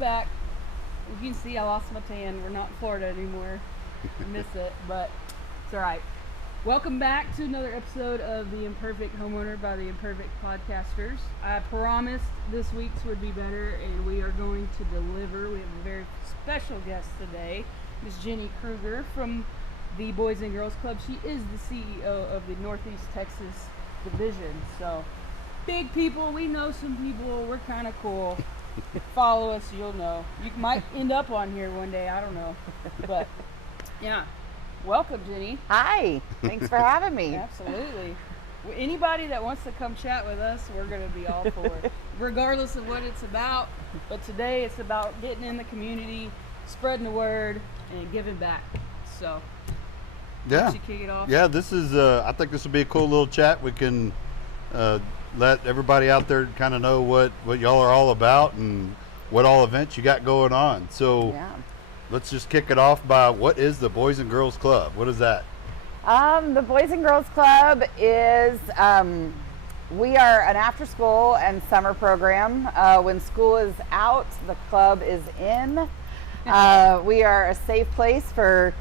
back. You can see I lost my tan. We're not in Florida anymore. I miss it, but it's all right. Welcome back to another episode of The Imperfect Homeowner by The Imperfect Podcasters. I promised this week's would be better, and we are going to deliver. We have a very special guest today, Miss Jenny Krueger from the Boys and Girls Club. She is the CEO of the Northeast Texas division. So, big people, we know some people, we're kind of cool. Follow us, you'll know. You might end up on here one day, I don't know. But, yeah. Welcome, Jenny. Hi. Thanks for having me. Absolutely. Anybody that wants to come chat with us, we're going to be all for it, regardless of what it's about. But today it's about getting in the community, spreading the word, and giving back. So, yeah, you kick it off. Yeah, this is. I think this will be a cool little chat. We can let everybody out there kind of know what y'all are all about and what all events you got going on. So, Yeah. let's just kick it off by what is the Boys and Girls Club? What is that? The Boys and Girls Club is, we are an after school and summer program. When school is out, the club is in. We are a safe place for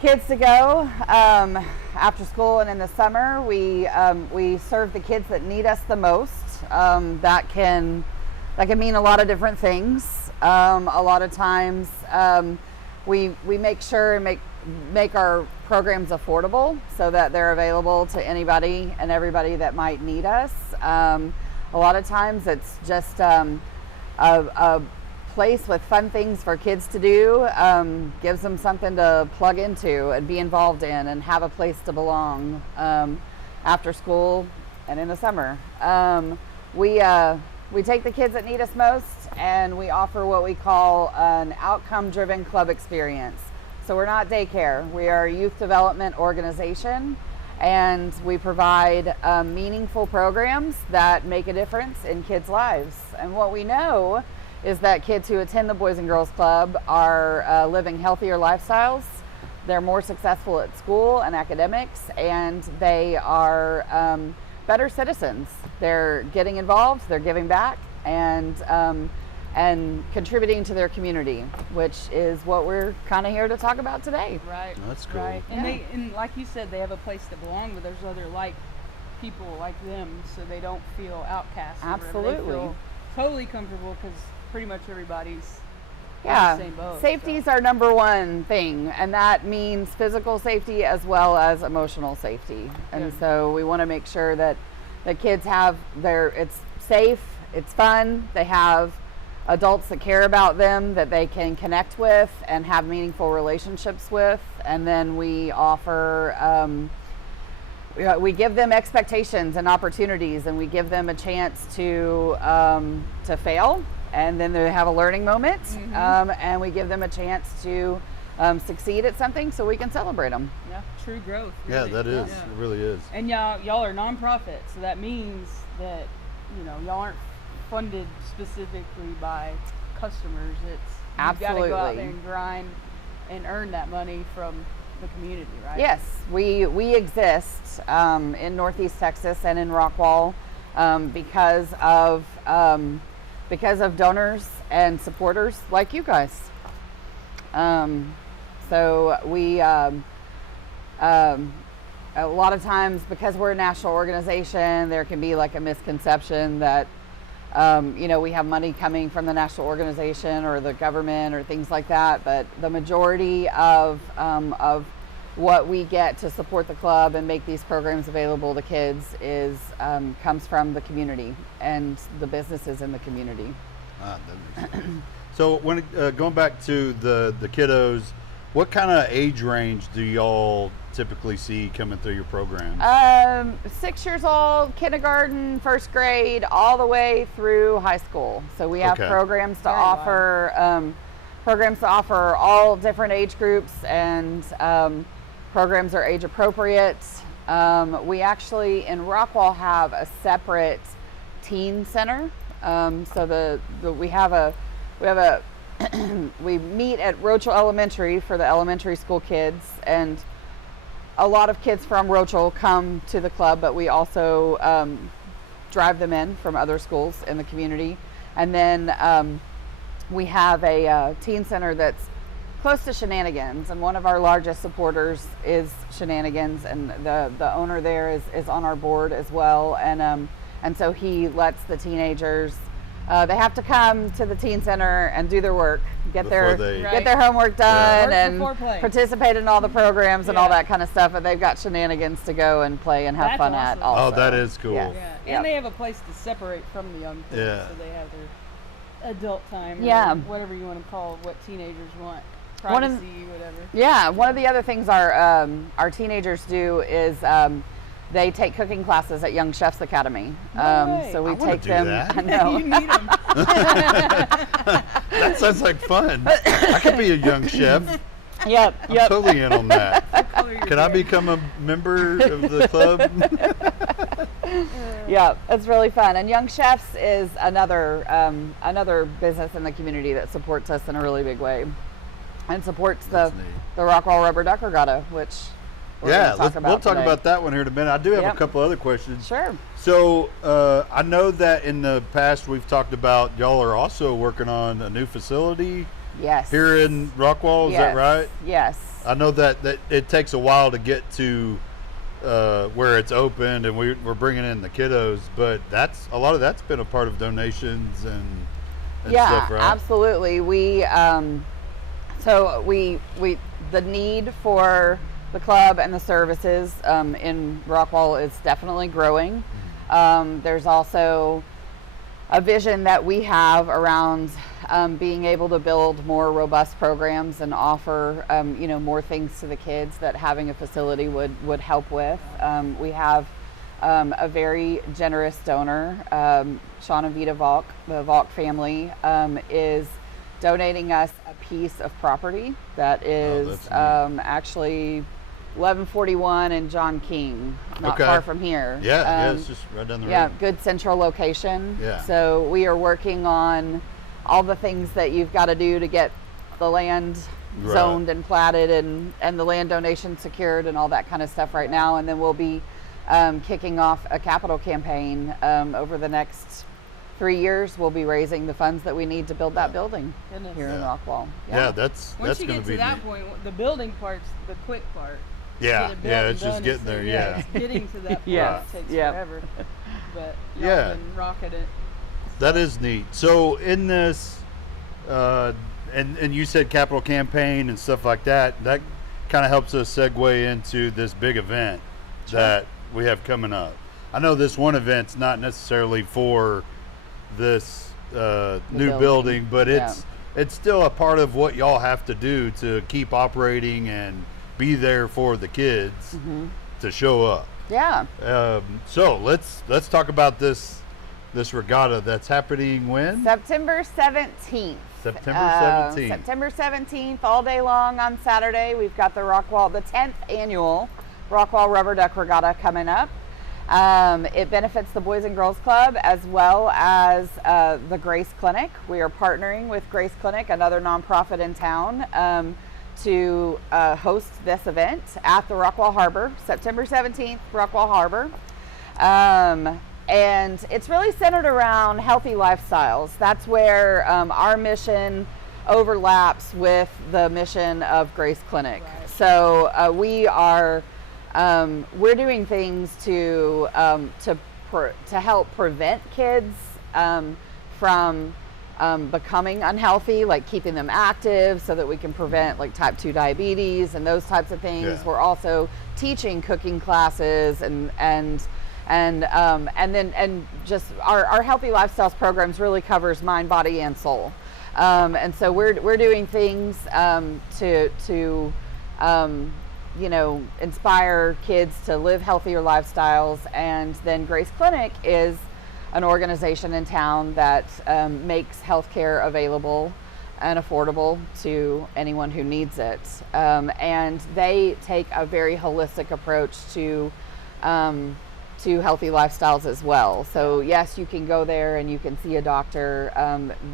kids to go after school and in the summer. We serve the kids that need us the most. That can mean a lot of different things. A lot of times we make sure and make our programs affordable so that they're available to anybody and everybody that might need us. A lot of times it's just a place with fun things for kids to do, gives them something to plug into and be involved in and have a place to belong after school and in the summer. We take the kids that need us most and we offer what we call an outcome-driven club experience. So we're not daycare. We are a youth development organization, and we provide meaningful programs that make a difference in kids' lives. And what we know is that kids who attend the Boys and Girls Club are living healthier lifestyles. They're more successful at school and academics, and they are better citizens. They're getting involved, they're giving back, and contributing to their community, which is what we're kind of here to talk about today. Right. That's cool. Right. And Yeah. and like you said, they have a place to belong, but there's other people like them, so they don't feel outcast. Absolutely. They feel totally comfortable because pretty much everybody's Yeah, in the same boat. safety is so. our number one thing, and that means physical safety as well as emotional safety. And Good. so we want to make sure that the kids have it's safe, it's fun, they have adults that care about them that they can connect with and have meaningful relationships with. And then we offer we give them expectations and opportunities, and we give them a chance to fail, and then they have a learning moment. And we give them a chance to succeed at something so we can celebrate them. Yeah, true growth. Yeah, Really. that is. Yeah. It really is. And y'all are nonprofit, so that means that y'all aren't funded specifically by customers. It's you got to go out there and grind and earn that money from the community, right? Yes, we exist in Northeast Texas and in Rockwall because of donors and supporters like you guys. So we a lot of times, because we're a national organization, there can be like a misconception that we have money coming from the national organization or the government or things like that. But the majority of what we get to support the club and make these programs available to kids comes from the community and the businesses in the community. That makes sense. So when going back to the kiddos, what kind of age range do y'all typically see coming through your program? 6 years old, kindergarten, first grade, all the way through high school. So we have Okay. programs to Very offer all different age groups, and programs are age appropriate. We actually in Rockwall have a separate teen center. So we meet at Rochelle Elementary for the elementary school kids, and a lot of kids from Rochelle come to the club, but we also drive them in from other schools in the community. And then we have a teen center that's close to Shenanigans, and one of our largest supporters is Shenanigans, and the owner there is on our board as well, and so he lets the teenagers, they have to come to the teen center and do their work, get their homework done, and participate in all the programs and all that kind of stuff. But they've got Shenanigans to go and play and have fun at also. Oh, that is cool. Yeah. And they have a place to separate from the young kids, so they have their adult time, or whatever you want to call what teenagers want. Privacy, whatever. Yeah, one of the other things our teenagers do is they take cooking classes at Young Chefs Academy. So we take them. That. I know. You need them. That sounds like fun. I could be a young chef. Yep. I'm totally in on that. Can I become a member of the club? Yeah, it's really fun. And Young Chefs is another business in the community that supports us in a really big way, and supports the Rockwall Rubber Duck Regatta, which we'll talk about that one here in a minute. I do have a couple other questions. Sure. So I know that in the past we've talked about y'all are also working on a new facility. Yes. Here in Rockwall, is that right? Yes. I know that it takes a while to get to where it's opened, and we're bringing in the kiddos, but a lot of that's been a part of donations and stuff, right? Absolutely. The need for the club and the services in Rockwall is definitely growing. There's also a vision that we have around being able to build more robust programs and offer more things to the kids that having a facility would help with. We have a very generous donor, Sean and Vita Valk. The Valk family is donating us a piece of property that is actually 1141 and John King, not far from here. It's just right down the road. Yeah, good central location. Yeah. So we are working on all the things that you've got to do to get the land zoned and platted and the land donation secured and all that kind of stuff right now. And then we'll be kicking off a capital campaign over the next 3 years. We'll be raising the funds that we need to build that building here in Rockwall. That's once you going get to be to that neat. point, the building part's the quick part. It's just getting there. It's getting to that point takes forever. But y'all been rocking it. That is neat. So in this, and you said capital campaign and stuff like that. That kind of helps us segue into this big event that we have coming up. I know this one event's not necessarily for this new building, but it's still a part of what y'all have to do to keep operating and be there for the kids to show up. Yeah. So let's talk about this regatta that's happening when? September 17th. September 17th, all day long on Saturday. We've got the 10th annual Rockwall Rubber Duck Regatta coming up. It benefits the Boys and Girls Club as well as the Grace Clinic. We are partnering with Grace Clinic, another nonprofit in town, to host this event at the Rockwall Harbor, September 17th, Rockwall Harbor. And it's really centered around healthy lifestyles. That's where our mission overlaps with the mission of Grace Clinic. Right. So we're doing things to help prevent kids from becoming unhealthy, like keeping them active so that we can prevent like type 2 diabetes and those types of things. Yeah. We're also teaching cooking classes and just our healthy lifestyles programs really covers mind, body, and soul. And so we're doing things to inspire kids to live healthier lifestyles. And then Grace Clinic is an organization in town that makes healthcare available and affordable to anyone who needs it. And they take a very holistic approach to healthy lifestyles as well. So yes, you can go there and you can see a doctor.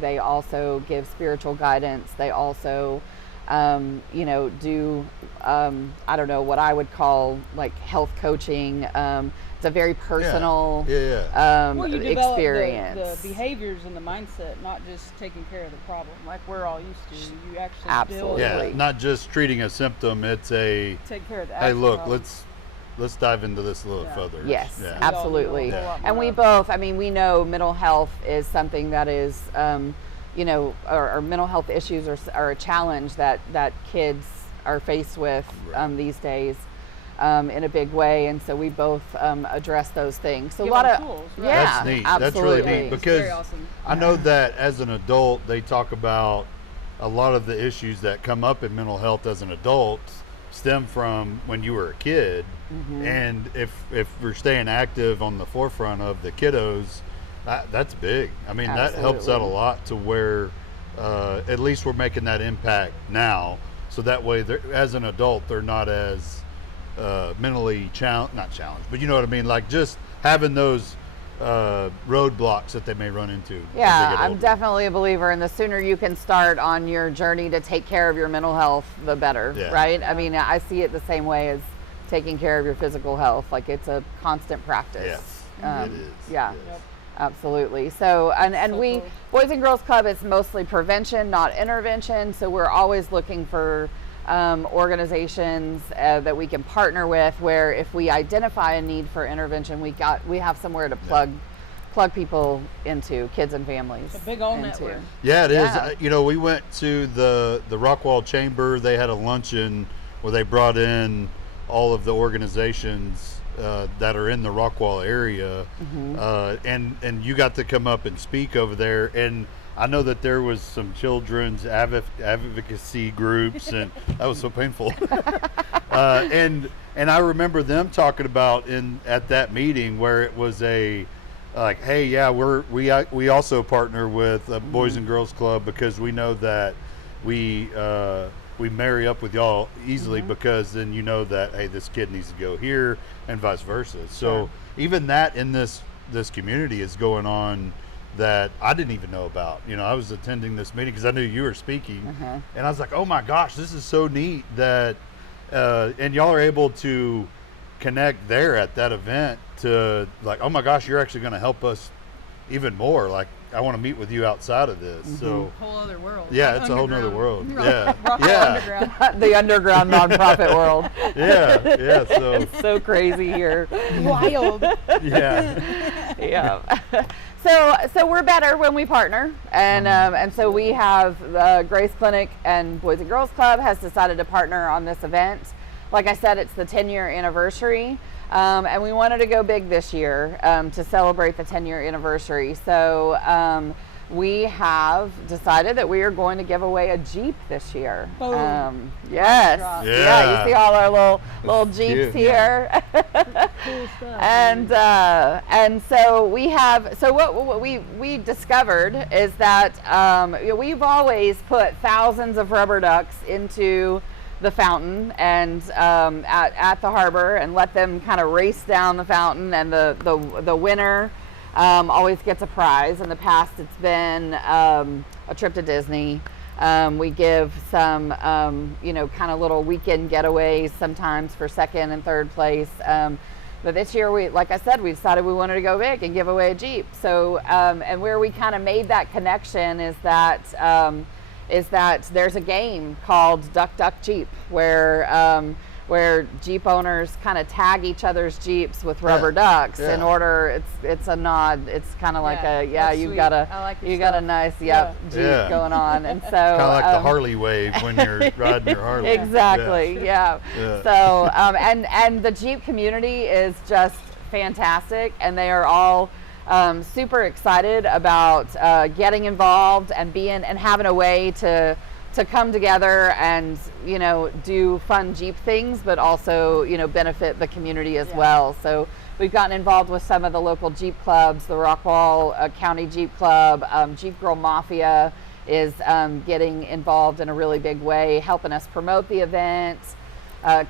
They also give spiritual guidance. They also do, I don't know, what I would call like health coaching. It's a very personal Well, you develop experience. the behaviors and the mindset, not just taking care of the problem like we're all used to. You actually Absolutely. build, Yeah, not just treating a symptom. It's a, take care of the hey, actual look, problem. let's dive into this a little Yeah. further. Yes, Yeah. absolutely. We all know a lot And more we of. both, I mean, we know mental health is something that is, or mental health issues are a challenge that kids are faced with these days in a big way. And so we both address those things. So Give a lot them of, tools, right? yeah, That's neat. absolutely. That's really neat It's very because awesome. I know that as an adult, they talk about a lot of the issues that come up in mental health as an adult stem from when you were a kid. And if we're staying active on the forefront of the kiddos, that's big. I mean, that helps out a Absolutely. lot to where at least we're making that impact now. So that way, as an adult, they're not as mentally not challenged, but you know what I mean? Like just having those roadblocks that they may run into. as they Yeah, get I'm older. definitely a believer, and the sooner you can start on your journey to take care of your mental health, the better, Yeah. right? I mean, I see it the same way as taking care of your physical health. Like it's a constant practice. Yes, it is. Yeah, Yes. Yep. absolutely. So, and So we, cool. Boys and Girls Club is mostly prevention, not intervention. So we're always looking for organizations that we can partner with, where if we identify a need for intervention, we have somewhere to plug people into, kids and families. It's a big old into. network. Yeah, it is. Yeah. You know, we went to the Rockwall Chamber. They had a luncheon where they brought in all of the organizations that are in the Rockwall area, and you got to come up and speak over there. And I know that there was some children's advocacy groups, and that was so painful. And I remember them talking about at that meeting where it was like, hey, yeah, we also partner with Boys and Girls Club because we know that we marry up with y'all easily because then you know that, hey, this kid needs to go here and vice versa. So even that in this community is going on that I didn't even know about. You know, I was attending this meeting because I knew you were speaking, and I was like, oh my gosh, this is so neat that, and y'all are able to connect there at that event to like, oh my gosh, you're actually going to help us even more. Like, I want to meet with you outside of this. So Whole other world. yeah, it's a whole nother world. Yeah, Rockwall yeah, Underground. The underground nonprofit world. yeah. So It's so crazy here. Wild. yeah, Yeah. So we're better when we partner, and so we have the Grace Clinic and Boys and Girls Club has decided to partner on this event. Like I said, it's the 10-year anniversary, and we wanted to go big this year to celebrate the 10-year anniversary. So we have decided that we are going to give away a Jeep this year. Boom. Yes. Drop. Yeah. You see all our little Jeeps cute. here. Cool stuff. And so we have, so what we discovered is that we've always put thousands of rubber ducks into the fountain and at the harbor and let them kind of race down the fountain, and the winner always gets a prize. In the past, it's been a trip to Disney. We give some, kind of little weekend getaways sometimes for second and third place. But this year, like I said, we decided we wanted to go big and give away a Jeep. So, and where we kind of made that connection is that there's a game called Duck Duck Jeep where Jeep owners kind of tag each other's Jeeps with rubber ducks in order. It's a nod. It's kind of like that's you've sweet. got I like your you got a stuff. nice Jeep Yeah. going on, and so kind of like the Harley wave when you're riding your Harley. Exactly. Yeah. Yeah. So and the Jeep community is just fantastic, and they are all super excited about getting involved and having a way to come together and do fun Jeep things, but also benefit the community as well. So we've gotten involved with some of the local Jeep clubs, the Rockwall County Jeep Club. Jeep Girl Mafia is getting involved in a really big way, helping us promote the event.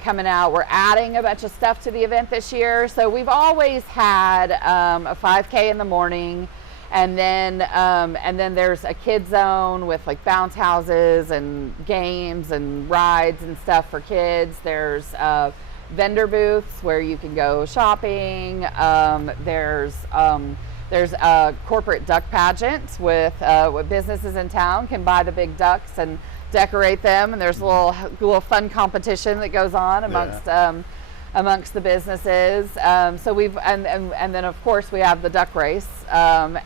Coming out, we're adding a bunch of stuff to the event this year. So we've always had a 5K in the morning, And then there's a kid zone with like bounce houses and games and rides and stuff for kids. There's vendor booths where you can go shopping. There's a corporate duck pageant with businesses in town can buy the big ducks and decorate them, and there's a little fun competition that goes on amongst the businesses. So and then of course we have the duck race, so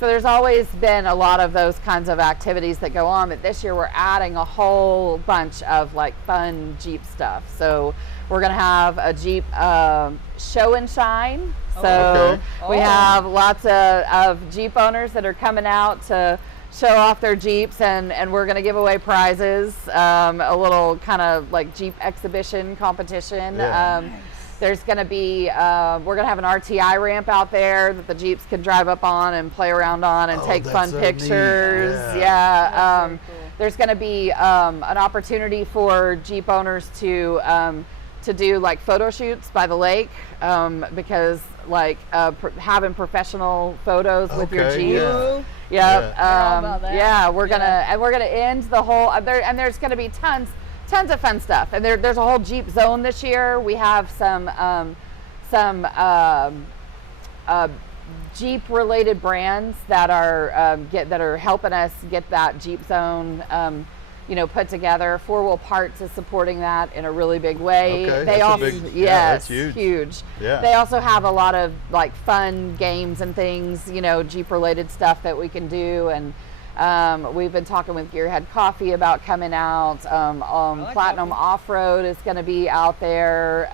there's always been a lot of those kinds of activities that go on, but this year we're adding a whole bunch of like fun Jeep stuff. So we're gonna have a Jeep show and shine. So we have lots of Jeep owners that are coming out to show off their Jeeps, and we're going to give away prizes, a little kind of like Jeep exhibition competition. Nice. There's going to be, we're going to have an RTI ramp out there that the Jeeps can drive up on and play around on and take fun pictures. Cool. There's going to be an opportunity for Jeep owners to do like photo shoots by the lake, because like having professional photos with your Jeep. We're gonna end the whole and there's gonna be tons of fun stuff, and there's a whole Jeep zone this year. We have some Jeep related brands that are helping us get that Jeep zone put together. Four Wheel Parts is supporting that in a really big way. That's huge. Yeah. They also have a lot of like fun games and things, Jeep related stuff that we can do. And we've been talking with Gearhead Coffee about coming out. Platinum Off-Road is going to be out there.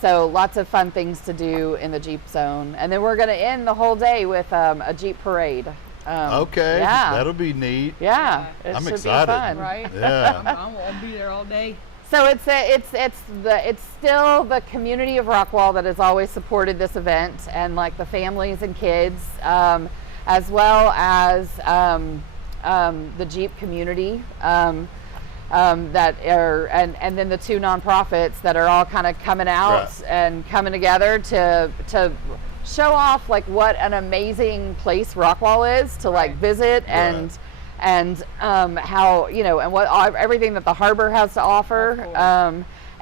So lots of fun things to do in the Jeep zone. And then we're going to end the whole day with a Jeep parade. That'll be neat. I'm excited. Be fun. Right? Yeah. I'll be there all day. So it's still the community of Rockwall that has always supported this event, and like the families and kids, as well as the Jeep community, that are and then the two nonprofits that are all kind of coming out and coming together to show off like what an amazing place Rockwall is to like visit and how and what everything that the harbor has to offer.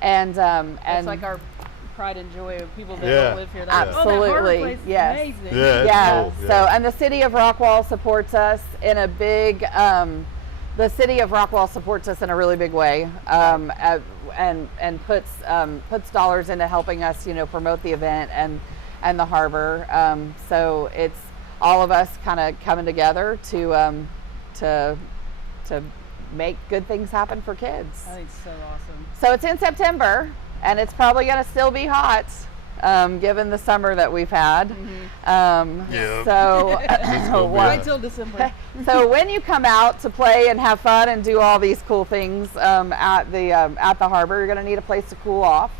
It's like our pride and joy of people that don't live here. Absolutely, that harbor place is amazing. Cool. So and the city of Rockwall supports us in a big. The city of Rockwall supports us in a really big way, and puts dollars into helping us, promote the event and the harbor. So it's all of us kind of coming together to make good things happen for kids. I think it's so awesome. So it's in September, and it's probably going to still be hot, given the summer that we've had. So wait till December. So when you come out to play and have fun and do all these cool things at the harbor, you're going to need a place to cool off.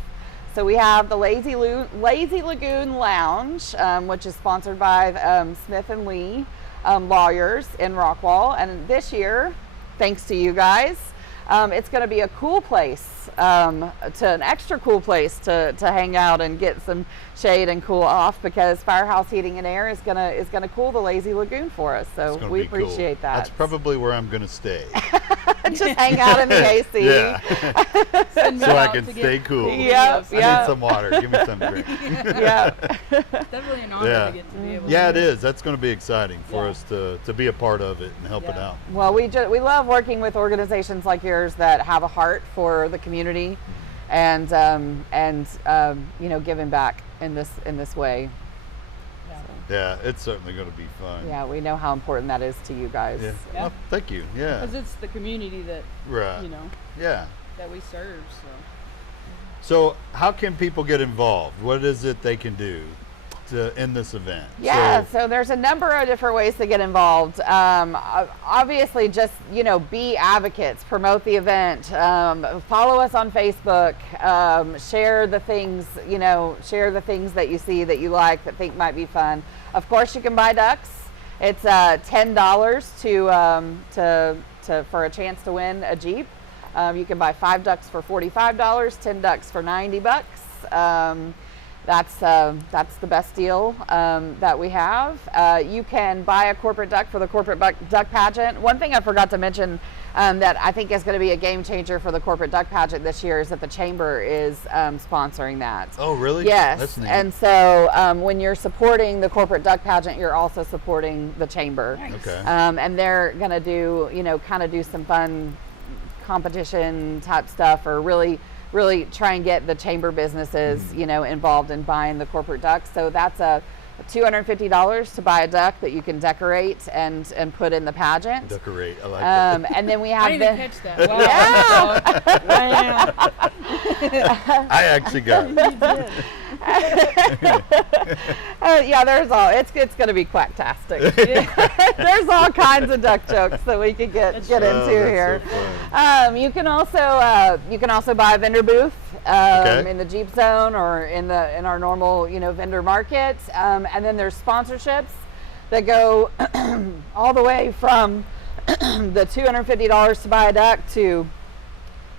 So we have the Lazy Lagoon Lounge, which is sponsored by Smith & Lee Lawyers in Rockwall. And this year, thanks to you guys, it's going to be a cool place, an extra cool place to hang out and get some shade and cool off, because Firehouse Heating and Air is gonna cool the Lazy Lagoon for us. So we appreciate that. That's probably where I'm gonna stay. Just hang out in the AC. So I can stay cool. I need some water. Give me some drink. It's definitely an honor to get to be able to it is. That's going to be exciting for us to be a part of it and help it out. Well, we love working with organizations like yours that have a heart for the community, and giving back in this way. Yeah, it's certainly going to be fun. Yeah, we know how important that is to you guys. Yeah. Well, thank you. Yeah. Because it's the community that that we serve. So how can people get involved? What is it they can do in this event? So there's a number of different ways to get involved. Obviously, just be advocates, promote the event, follow us on Facebook, share the things that you see that you like, that think might be fun. Of course, you can buy ducks. It's $10 for a chance to win a Jeep. You can buy 5 ducks for $45, 10 ducks for $90. that's the best deal that we have. You can buy a corporate duck for the corporate duck pageant. One thing I forgot to mention that I think is going to be a game changer for the corporate duck pageant this year is that the chamber is sponsoring that. Oh, really? Yes. That's neat. And so when you're supporting the corporate duck pageant, you're also supporting the chamber. Nice. Okay. And they're going to do, kind of do some fun competition type stuff, or really try and get the chamber businesses, involved in buying the corporate ducks. So that's a $250 to buy a duck that you can decorate and put in the pageant. Decorate, I like that. And then we have I didn't even catch that. Wow. Wow. I actually got it. Yeah, it's going to be quacktastic. There's all kinds of duck jokes that we could get into here. So you can also buy a vendor booth in the Jeep Zone or in our normal vendor market, and then there's sponsorships that go all the way from the $250 to buy a duck to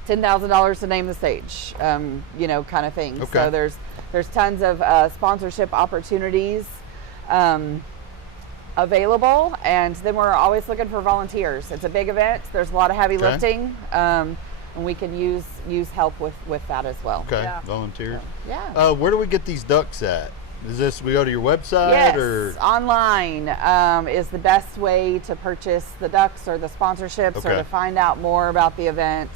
$10,000 to name the stage, kind of thing. Okay. So there's tons of sponsorship opportunities available, and then we're always looking for volunteers. It's a big event. There's a lot of heavy lifting, and we can use help with that as well. Okay, Yeah. volunteers. So, yeah. Where do we get these ducks at? Is this, we go to your website? Yes, or online is the best way to purchase the ducks or the sponsorships, or Okay. to find out more about the event.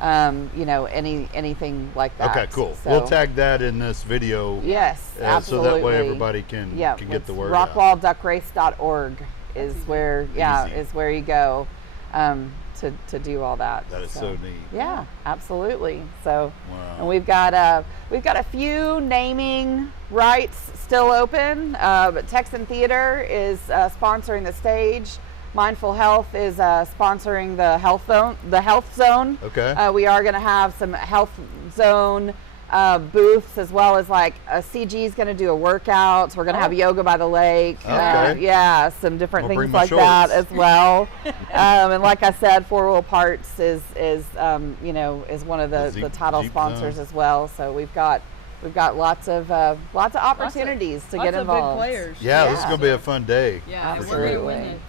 Anything like that. Okay, cool. So, We'll tag that in this video. Yes, So absolutely. that way everybody can get the word out. RockwallDuckRace.org is where Easy. is where you go to do all that. That is so neat. Yeah, absolutely. So, Wow. and we've got a few naming rights still open, but Texan Theater is sponsoring the stage. Mindful Health is sponsoring the health zone. Okay. We are going to have some health zone booths, as well as like CG is going to do a workout. We're going to have yoga by the lake. Okay. Some different I'll things bring my like that shorts. as well. And like I said, Four Wheel Parts is one of the title Jeep sponsors Zone. as well. So we've got lots of opportunities to get involved. Lots of big players. Yeah, this is going to be a fun day. Yeah, and for we're sure. gonna win it.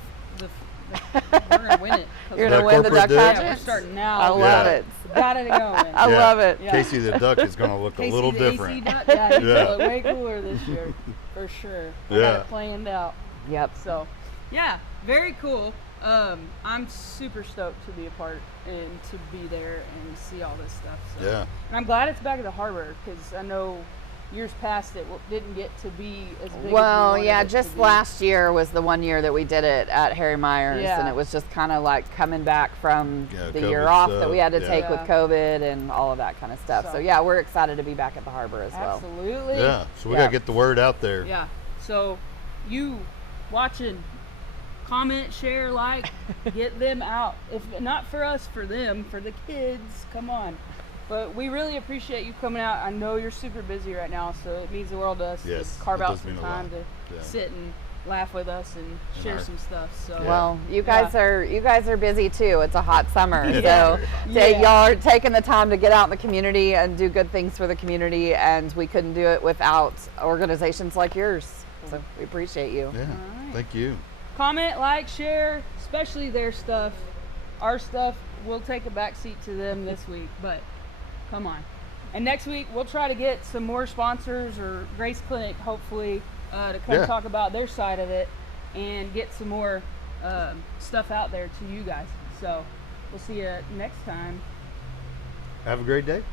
We're gonna win it. You're gonna win the corporate duck duck? pageant. Yeah, we're starting now. I love Yeah. it. Got it going. I love it. Yeah. Casey the duck is going to look a Casey little the different. AC duck, yeah, he's Yeah. gonna look way cooler this year, for sure. I got Yeah. it planned out. Yep. So, yeah, very cool. I'm super stoked to be a part and to be there and see all this stuff. So. Yeah. And I'm glad it's back at the harbor, because I know years past it didn't get to be as big. Well, as we yeah, wanted it to just be. last year was the one year that we did it at Harry Myers, Yeah. and it was just kind of like coming back from the COVID year off that stuff, we had to yeah. take with Yeah. COVID and all of that kind of stuff. So So- yeah, we're excited to be back at the harbor as well. Absolutely. Yeah. So we Yeah. got to get the word out there. Yeah. So, you watching, comment, share, like, get them out. If not for us, for them, for the kids. Come on. But we really appreciate you coming out. I know you're super busy right now, so it means the world to us Yes, to carve it out does some mean a time lot. to Yeah. sit and laugh with us and share our- some stuff. So Yeah. Well, you guys are busy too. It's a hot summer, Yeah. so Yeah. y'all are taking the time to get out in the community and do good things for the community, and we couldn't do it without organizations like yours. So we appreciate you. Yeah. right. Thank you. comment, like, share, especially their stuff. Our stuff, we'll take a back seat to them this week, but come on. And next week, we'll try to get some more sponsors or Grace Clinic, hopefully, to come Yeah. talk about their side of it and get some more stuff out there to you guys. So we'll see you next time. Have a great day.